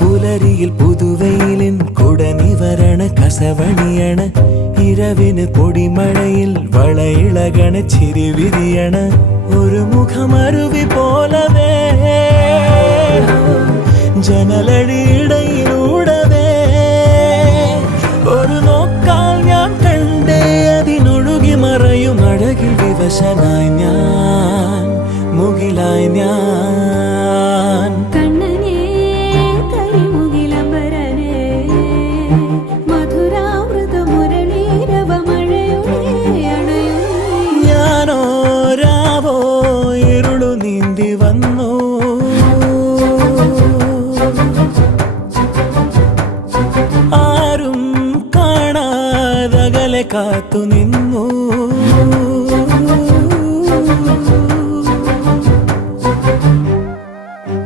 പുലരിയിൽ പുതുവെയിലിൻ കുടനിവരണ കസവണിയണ ഇരവിന് പൊടിമഴയിൽ വളയിളകണ ചിരിവിരിയണ ഒരു മുഖമരുവി പോലവേ ജനലടിയിടയിലൂടവേ ഒരു നോക്കാൽ ഞാൻ കണ്ടേ അതിനൊഴുകി മറയും അഴകിൽ വിവശനായി ഞാൻ മുകിലായി ഞാൻ ഞാനോ രാവോ ഇരുളു നീന്തി വന്നു ആരും കാണാതകലെ കാത്തു